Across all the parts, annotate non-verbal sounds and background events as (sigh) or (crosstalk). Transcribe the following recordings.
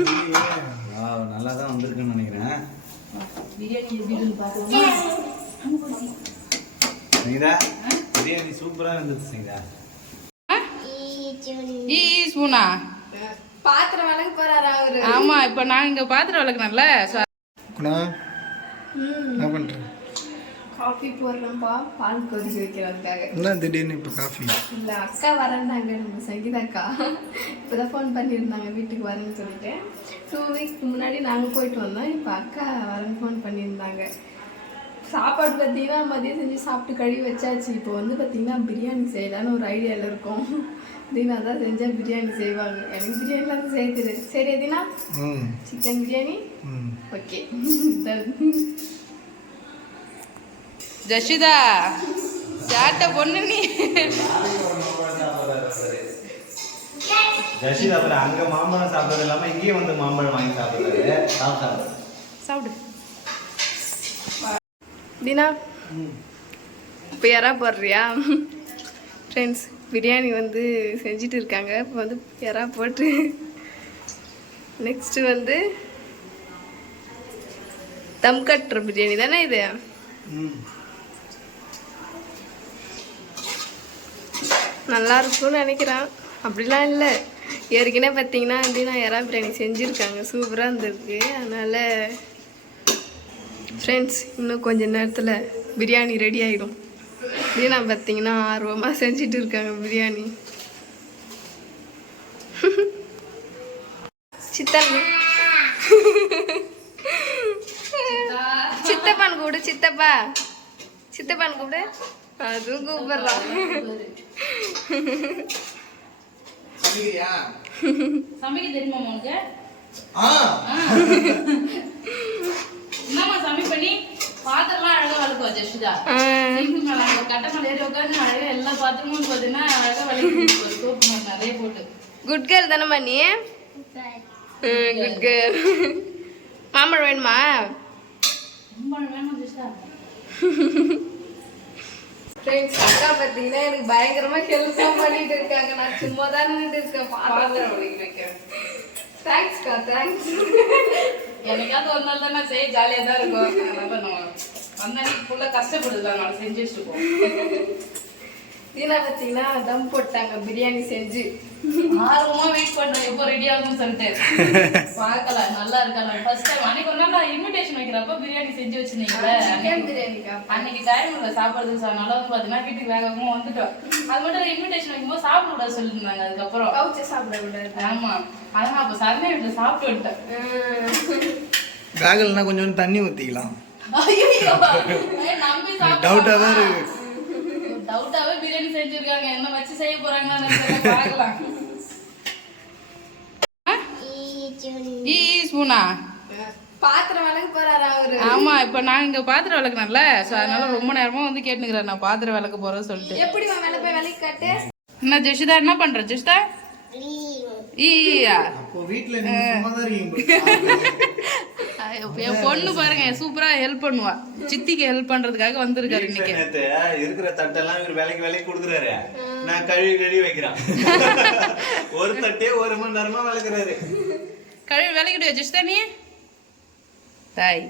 Wow, நல்லா தான் வந்திருக்குன்னு நினைக்கிறேன். சங்கீதா பிரியாணி சூப்பரா இருந்துச்சு சங்கீதா ஈ ஸ்பூனா பாத்திரம் வளங்க போறாரா அவரு? ஆமா இப்ப நான் இங்க பாத்திரம் குணா என்ன பண்ற? காஃபி போடுறோம்ப்பா பால் கொதிக்க வைக்கிறதுக்காக. என்ன திடீர்னு இப்போ காஃபி? இல்ல அக்கா வரேன்னாங்க நம்ம சங்கீதா அக்கா. இப்போதான் ஃபோன் பண்ணியிருந்தாங்க வீட்டுக்கு வரேன்னு சொல்லிட்டு. டூ வீக்ஸ் முன்னாடி நாங்கள் போயிட்டு வந்தோம் இப்போ அக்கா வரேன்னு ஃபோன் பண்ணியிருந்தாங்க. சாப்பாடு பார்த்தீங்கன்னா மதியம் செஞ்சு சாப்பிட்டு கழுவி வச்சாச்சு. இப்போ வந்து பார்த்தீங்கன்னா பிரியாணி செய்யலான்னு ஒரு ஐடியாவில் இருக்கோம். தீனா தான் செஞ்சால் பிரியாணி செய்வாங்க. எனக்கு பிரியாணிலாம் செய்ய தெரியாது. சரி எதினா? சிக்கன் பிரியாணி? ஓகே (laughs) ஜஷிதா சாட்ட பொண்ணு நீ. ஜஷித் அப்புறம் அங்க மாம்பழம் சாப்பிடுறது இல்லாம இங்கேயே வந்து மாம்பழம் வாங்கி சாப்பிடு. தீனா இப்போ யாரா போடுறியா? ஃப்ரெண்ட்ஸ் பிரியாணி வந்து செஞ்சுட்டு இருக்காங்க. இப்போ வந்து யாரா போட்டு நெக்ஸ்ட்டு வந்து தம் கட்டுற பிரியாணி தானே இது? நல்லா இருக்கும்னு நினைக்கிறேன். அப்படிலாம் இல்லை. ஏற்கனவே பார்த்தீங்கன்னா தீனா யாரா பிரியாணி செஞ்சுருக்காங்க. சூப்பராக இருந்திருக்கு. அதனால் ஃப்ரெண்ட்ஸ் இன்னும் கொஞ்ச நேரத்தில் பிரியாணி ரெடி ஆகிடும் தீனா பார்த்தீங்கன்னா ஆர்வமாக செஞ்சுட்டு இருக்காங்க பிரியாணி. சித்தன். சித்தப்பான் கூப்பிடு சித்தப்பா. சித்தப்பான் கூப்பிடு. அதுவும் கூப்பிடுறான் சமைக்க தெரியுமா உனக்கு ஆ. என்னம்மா சமைப்ப நீ பாத்திரம்லாம் அழகா வளர்க்குவா ஜஷிதா அந்த கட்டை மேல ஏறி உட்காந்து அழகா எல்லா பாத்திரமும் பார்த்தீங்கன்னா அழகா வளர்க்கு சோப்பு மாதிரி நிறைய போட்டு. குட் கேர்ள் தானம்மா நீ? குட் கேர்ள் மாம்பழம் வேணுமா? ரொம்ப வேணும் ஜஷிதா ஃப்ரெண்ட்ஸ் அக்கா பார்த்தீங்கன்னா எனக்கு பயங்கரமா ஹெல்ப் பண்ணிட்டு இருக்காங்க. நான் சும்மா தான் நின்றுட்டு இருக்கேன். பாத்திரம் வைக்கிறேன் தேங்க்ஸ்க்கா தேங்க்ஸ் என்னைக்காவது ஒரு நாள் தானே செய்ய ஜாலியா தான் இருக்கும். அதனால நம்ம வந்த அன்னைக்கு ஃபுல்லா கஷ்டப்படுதுல நான் செஞ்சு போ. தீனா பார்த்தீங்கன்னா தம் போட்டாங்க பிரியாணி செஞ்சு. ஆர்வமா வெயிட் பண்றேன் எப்போ ரெடி ஆகும்னு சொல்லிட்டு. பார்க்கலாம் நல்லா இருக்கலாம் ஃபர்ஸ்ட் டைம் அன்னைக்கு ஒரு நாள் நான் இன்விடேஷன் வைக்கிறப்ப பிரியாணி செஞ்சு வச்சிருந்தீங்களே சிக்கன் பிரியாணிக்கா அன்னைக்கு டைம் இல்லை சாப்பிடுறதுக்கு சார் நல்லா வந்து பார்த்தீங்கன்னா வீட்டுக்கு வேகமாக வந்துட்டோம். அது மட்டும் இன்விடேஷன் வைக்கும்போது சாப்பிட விட சொல்லியிருந்தாங்க அதுக்கப்புறம். கவுச்ச சாப்பிட விடாது ஆமா. அதான் அப்போ சரணை வீட்டில் சாப்பிட்டு வந்துட்டேன். பேகல்னா கொஞ்சம் தண்ணி ஊற்றிக்கலாம் (laughs) நம்பி டவுட்டாக தான் இருக்கு. பிரியாணி செஞ்சிருக்காங்க என்ன வச்சு செய்ய போறாங்கன்னு பார்க்கலாம். ஈ ஸ்பூனா? பாத்திரம் வளங்க போறாரா அவரு? ஆமா இப்ப நான் இங்க பாத்திரம் விளக்குனேன்ல. சோ அதனால ரொம்ப நேரமா வந்து கேட்டுக்கிறேன் நான் பாத்திரம் விளக்க போறேன்னு சொல்லிட்டு. எப்படி மேல போய் காட்டு? என்ன ஜெஷிதா என்ன பண்ற? ஜெஷிதா ஈயா அப்போ வீட்டில் நீங்கள் சும்மா தான் இருக்கீங்க என் பொண்ணு பாருங்க சூப்பரா ஹெல்ப் பண்ணுவா. சித்திக்கு ஹெல்ப் பண்றதுக்காக வந்திருக்காரு இன்னைக்கு. இருக்கிற தட்டெல்லாம் இவர் வேலைக்கு வேலைக்கு கொடுக்குறாரு. நான் கழுவி கழுவி வைக்கிறேன். (laughs) ஒரு தட்டே ஒரு மணி நேரமா விளக்குறாரு. கழுவி விளக்கிட்டு ஜெஷிதா நீ? தாய்.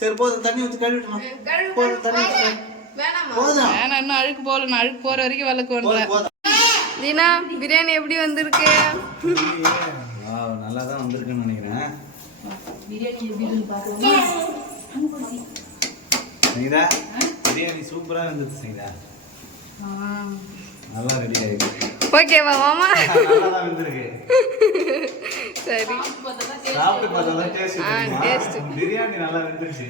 சரி போதும் தண்ணி ஊற்றி கழுவிட்டுமா போதும் தண்ணி போதும். வேணாம் இன்னும் அழுக்கு போகல நான் அழுக்கு போற வரைக்கும் போதும் போதும். தீனா பிரியாணி எப்படி வந்திருக்கு? நல்லா தான் நினைக்கிறேன் பிரியாணி எப்படி இருக்குன்னு பார்க்கலாமா. சங்கீதா பிரியாணி சூப்பரா இருந்துச்சு சங்கீதா நல்லா ரெடி ஆயிருக்கு ஓகேவா மாமா? (laughs) நல்லா தான் வந்திருக்கு. சரி. சாப்பிட்டு பார்த்தா டேஸ்ட். பிரியாணி நல்லா வந்துருச்சு.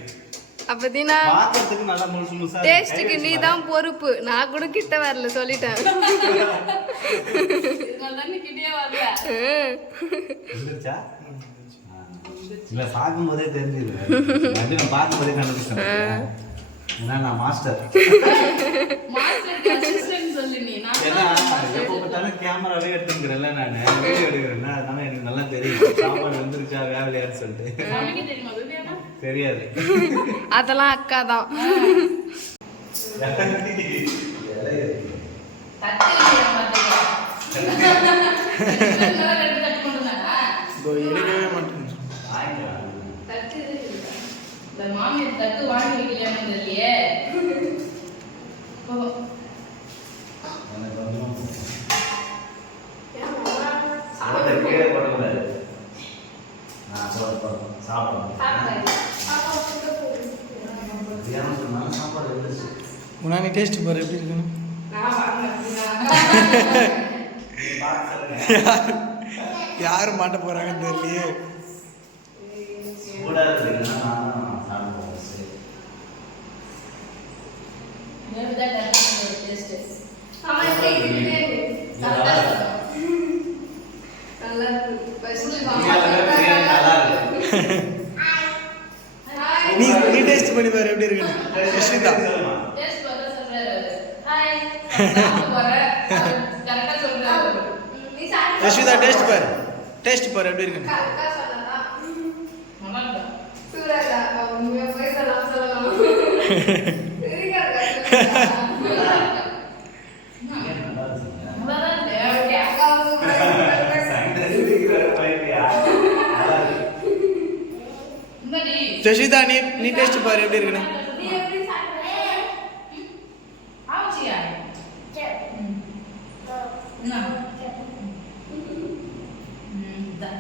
அப்ப தீனா இருக்கு. டேஸ்ட்டுக்கு நீ தான் பொறுப்பு. நான் கூட கிட்ட வரல சொல்லிட்டேன். (laughs) இல்ல பார்க்கும் போதே தெரிஞ்சுது. அது நான் பார்க்கும் போதே கண்டுபிடிச்சேன் ஏன்னா நான் மாஸ்டர் ஏன்னா எப்போ பார்த்தாலும் கேமராவே எடுத்துக்கிறேன்ல நான். வீடியோ எடுக்கிறேன்னா அதனால எனக்கு நல்லா தெரியும். சாப்பாடு வந்துருச்சா வேலையான்னு சொல்லிட்டு. தெரியாது. அதெல்லாம் அக்கா தான். தட்டு கூட போகுது. பிரியாணி சொன்னாலும் சாப்பாடு இருந்துச்சு. முன்னாடி டேஸ்ட் பாரு எப்படி இருக்குன்னு. யாரும் மாட்ட போறாங்கன்னு தெரியலையே சூடாக இருக்குதுன்னா நான் சாப்பிடுவேன் சரி மேலுதான் கரெக்டான taste. ஆமா, எப்படி இருக்குது? நல்லா இருக்கு. இருக்கு. பிரியாணி நல்லா இருக்கு. நீ நீ டேஸ்ட் பண்ணி பாரு எப்படி இருக்குன்னு யஷ்விதா Taste பார்த்தா சொல்றாரு correct ஆ சொல்றாரு. நீ சாப்பிடு. யஷ்விதா டேஸ்ட் பாரு டேஸ்ட் பாரு எப்படி இருக்குன்னு அக்கா, அக்கா சொன்னதா? நல்லா இருக்கா? உண்மையா போய் சொல்லலாம், சொல்லலாம். (laughs) (laughs) சசிதா நீ நீ டேஸ்ட் பாரு எப்படி இருக்குன்னு நீ எப்படி சாப்பிடுற? ஆவச்சியா? ம். என்ன? ம், இந்தா.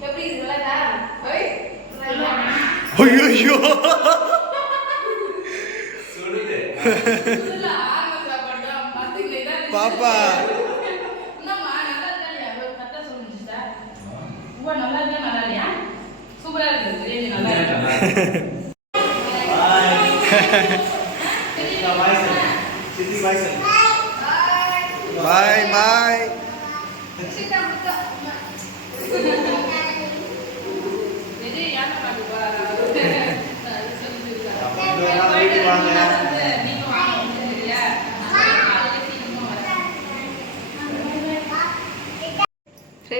எப்படி இருக்கு, நல்லாதா? ஓய், நல்லா. ஐயோ ஐயோ இதுல ஆரம்ப சாப்பாடு தான். மத்தியில இதான் இருக்கு. பாப்பா என்னம்மா, நல்லா இருக்கா இல்லையா? ஒரு கரெக்டா சொல்லுங்க sister. உவா, நல்லா இருக்கா, நல்லா இல்லையா? சூப்பரா இருக்கு பிரியாணி நல்லா இருக்கு. பாய் பாய். (laughs) சிக்கா, முட்டை. இது யானை பாட்டு போறாரா? அது சொல்லிட்டு அப்ப வேணா போயிட்டு வாங்க. நீங்க வாங்க சரியா? நான் காலையில சீக்கிரமா வரேன்.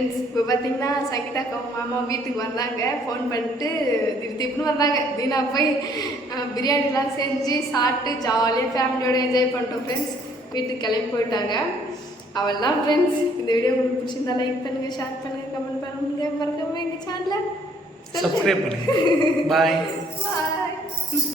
ஃப்ரெண்ட்ஸ் இப்போ பார்த்தீங்கன்னா சங்கீதாக்கா மாமா வீட்டுக்கு வந்தாங்க. ஃபோன் பண்ணிட்டு திரு திருப்பின்னு வந்தாங்க. தீனா போய் பிரியாணிலாம் செஞ்சு சாப்பிட்டு ஜாலியாக ஃபேமிலியோட என்ஜாய் பண்ணிட்டோம் ஃப்ரெண்ட்ஸ் வீட்டுக்கு கிளம்பி போயிட்டாங்க. அவள் தான் ஃப்ரெண்ட்ஸ் இந்த வீடியோ உங்களுக்கு பிடிச்சிருந்தா லைக் பண்ணுங்கள் ஷேர் பண்ணுங்கள் கமெண்ட் பண்ணுங்கள் மறக்காம எங்கள் சேனலை சப்ஸ்கிரைப் பண்ணுங்க. பாய் (laughs)